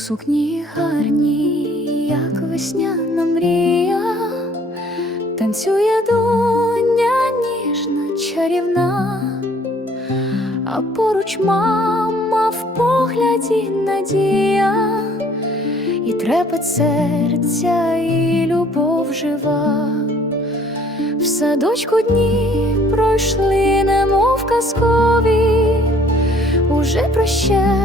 сукні гарні, як весняна мрія, танцює доня ніжна, чарівна, а поруч мама в погляді надія, і трепет серця, і любов жива. В садочку дні пройшли, немов казкові, уже прощатись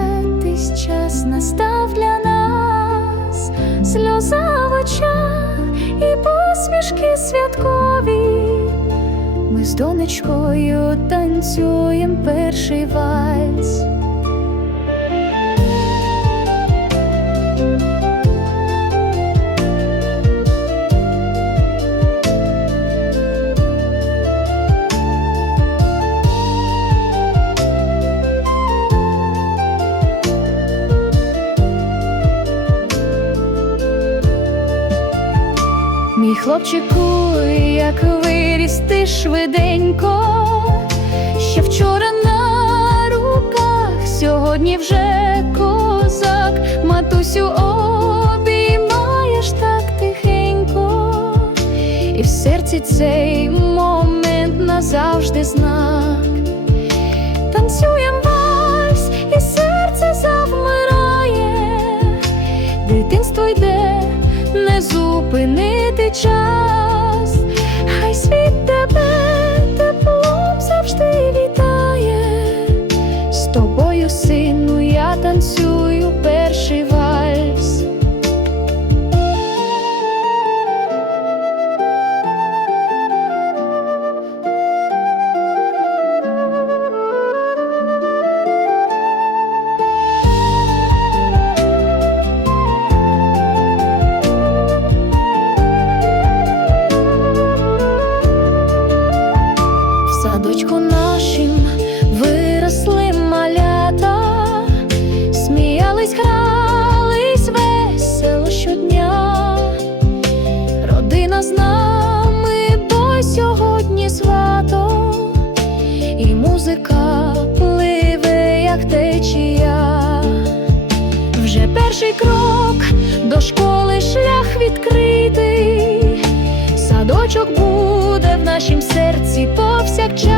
сльоза в очах і посмішки святкові. Ми з донечкою танцюєм перший вальс. Мій хлопчику, як виріс ти швиденько, ще вчора на руках, сьогодні вже козак, матусю обіймаєш так тихенько, і в серці цей момент назавжди знак. Танцюєм зупинити час, сьогодні свато, і музика пливе, як течія. Вже перший крок до школи шлях відкритий. Садочок буде в нашім серці повсякчас.